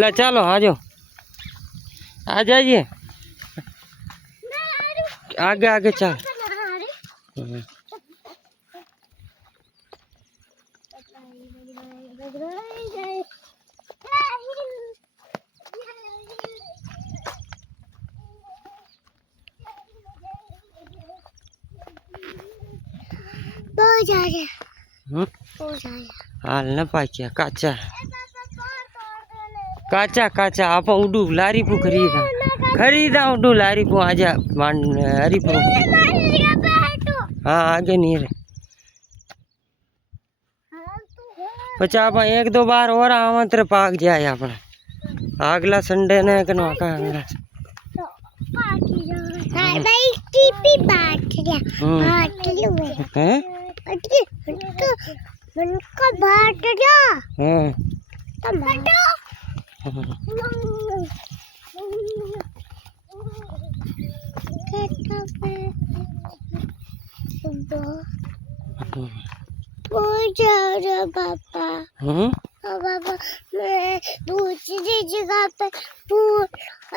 ला चलो आ जाओ, आ जाइए, आगे आगे चल। हाल न पाक्या काचा काचा काचा आप उडू लारी पू खरीदा खरीदा उडू लारी पू आजा मान हरीपू। हाँ आगे नहीं रे पचा आप एक दो बार और आमंत्र पाक जाए अपना अगला संडे ने कनो का हैं उनका बाट जा टमाटो पापा पापा मैं दूसरी जगह पे फूल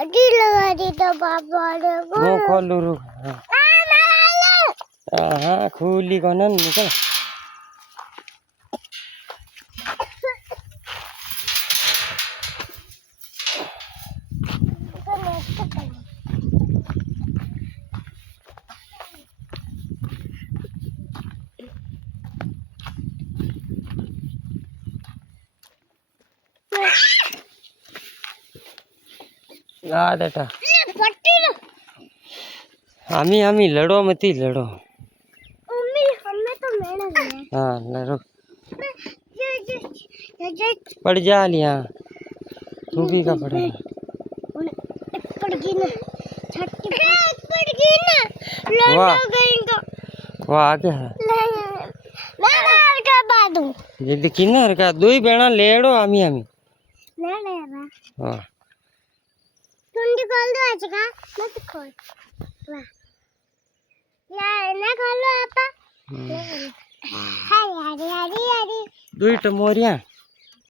अड्डी लगा दी तो पापा ने वो खोल रू हाँ खुली कौन निकल बेटा हमी हमी लड़ो मती लड़ो हाँ लड़ो पड़ जा लिया तू भी का पड़ेगा वाह वाह आगे है ये देखी ना का दो ही बेड़ा लेड़ो आमी आमी वाह कुंडी खोल दो आज का मत खोल वाह यार ना खोलो आपा हरी हरी हरी हरी दो ही टमोरिया